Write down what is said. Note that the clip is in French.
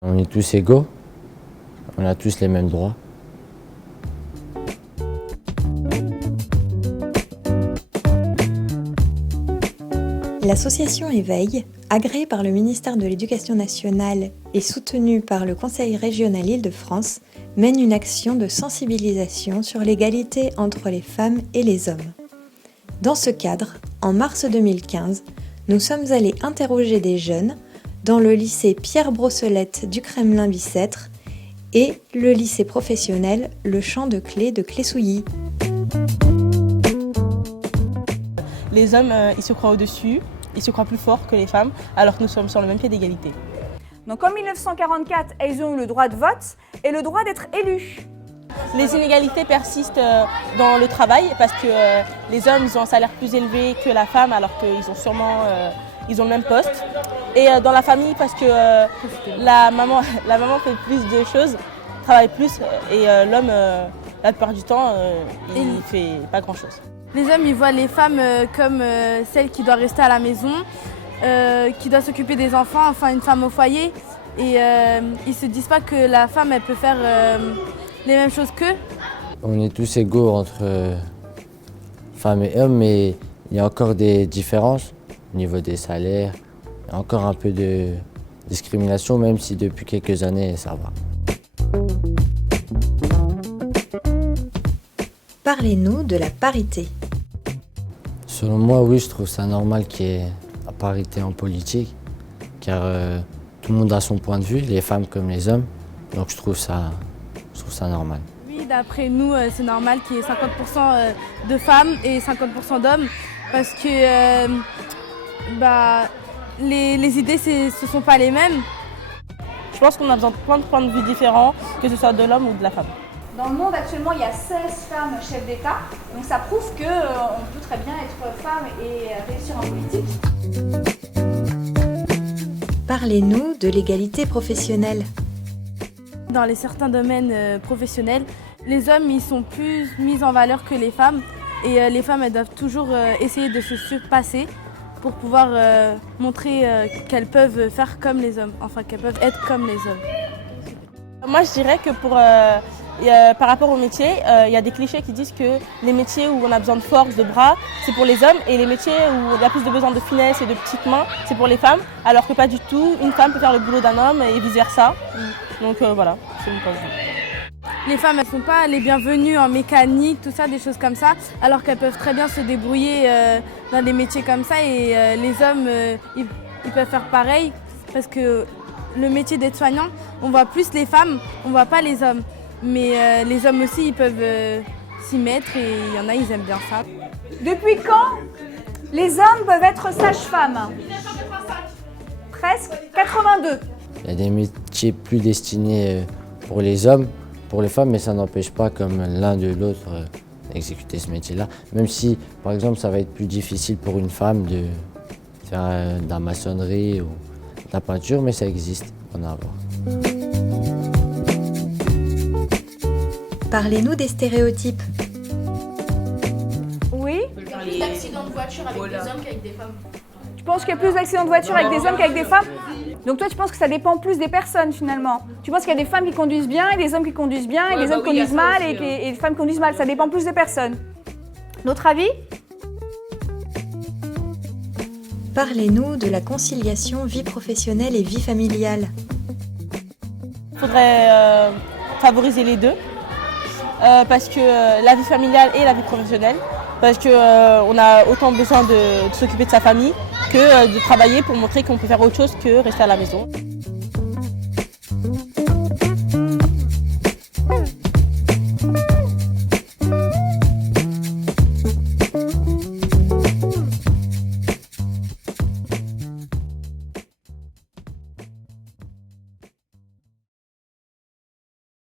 On est tous égaux, on a tous les mêmes droits. L'association Éveil, agréée par le ministère de l'Éducation nationale et soutenue par le Conseil régional Île-de-France, mène une action de sensibilisation sur l'égalité entre les femmes et les hommes. Dans ce cadre, en mars 2015, nous sommes allés interroger des jeunes dans le lycée Pierre Brossolette du Kremlin-Bicêtre et le lycée professionnel Le Champ de Clé de Clé-Souilly. Les hommes, ils se croient au-dessus, ils se croient plus forts que les femmes, alors que nous sommes sur le même pied d'égalité. Donc en 1944, elles ont eu le droit de vote et le droit d'être élues. Les inégalités persistent dans le travail parce que les hommes ils ont un salaire plus élevé que la femme alors qu'ils ont sûrement ils ont le même poste. Et dans la famille parce que la maman fait plus de choses, travaille plus et l'homme la plupart du temps il fait pas grand chose. Les hommes ils voient les femmes comme celles qui doivent rester à la maison, qui doivent s'occuper des enfants, enfin une femme au foyer. Et ils se disent pas que la femme elle peut faire les mêmes choses qu'eux. On est tous égaux entre femmes et hommes, mais il y a encore des différences au niveau des salaires. Il y a encore un peu de discrimination, même si depuis quelques années ça va. Parlez-nous de la parité. Selon moi, oui, je trouve ça normal qu'il y ait la parité en politique, car tout le monde a son point de vue, les femmes comme les hommes, donc je trouve ça normal. Oui, d'après nous, c'est normal qu'il y ait 50% de femmes et 50% d'hommes, parce que les idées, ce ne sont pas les mêmes. Je pense qu'on a besoin de plein de points de vue différents, que ce soit de l'homme ou de la femme. Dans le monde actuellement, il y a 16 femmes chefs d'État, donc ça prouve qu'on peut très bien être femme et réussir en politique. Parlez-nous de l'égalité professionnelle. Dans certains domaines professionnels, les hommes ils sont plus mis en valeur que les femmes et les femmes elles doivent toujours essayer de se surpasser pour pouvoir montrer qu'elles peuvent faire comme les hommes, enfin qu'elles peuvent être comme les hommes. Moi je dirais que par rapport au métier, il y a des clichés qui disent que les métiers où on a besoin de force, de bras, c'est pour les hommes et les métiers où il y a plus de besoin de finesse et de petites mains, c'est pour les femmes, alors que pas du tout, une femme peut faire le boulot d'un homme et vice versa. Donc voilà, c'est mon point de vue. Les femmes elles ne sont pas les bienvenues en mécanique, tout ça, des choses comme ça, alors qu'elles peuvent très bien se débrouiller dans des métiers comme ça et les hommes ils peuvent faire pareil parce que le métier d'aide-soignant, on voit plus les femmes, on voit pas les hommes. Mais les hommes aussi, ils peuvent s'y mettre et il y en a, ils aiment bien ça. Depuis quand les hommes peuvent être sages-femmes? Presque 82. Il y a des métiers plus destinés pour les hommes, pour les femmes, mais ça n'empêche pas comme l'un de l'autre d'exécuter ce métier-là. Même si, par exemple, ça va être plus difficile pour une femme de faire de la maçonnerie ou de la peinture, mais ça existe, on en a à voir. Parlez-nous des stéréotypes. Oui. Il y a plus d'accidents de voiture avec des hommes qu'avec des femmes. Tu penses qu'il y a plus d'accidents de voiture avec des hommes qu'avec des femmes? Donc toi, tu penses que ça dépend plus des personnes finalement? Tu penses qu'il y a des femmes qui conduisent bien et des hommes qui conduisent bien et des hommes qui conduisent mal et les femmes qui conduisent mal? Ça dépend plus des personnes. Notre avis? Parlez-nous de la conciliation vie professionnelle et vie familiale. Il faudrait favoriser les deux. Parce que la vie familiale et la vie professionnelle, parce qu'on a autant besoin de s'occuper de sa famille que de travailler pour montrer qu'on peut faire autre chose que rester à la maison.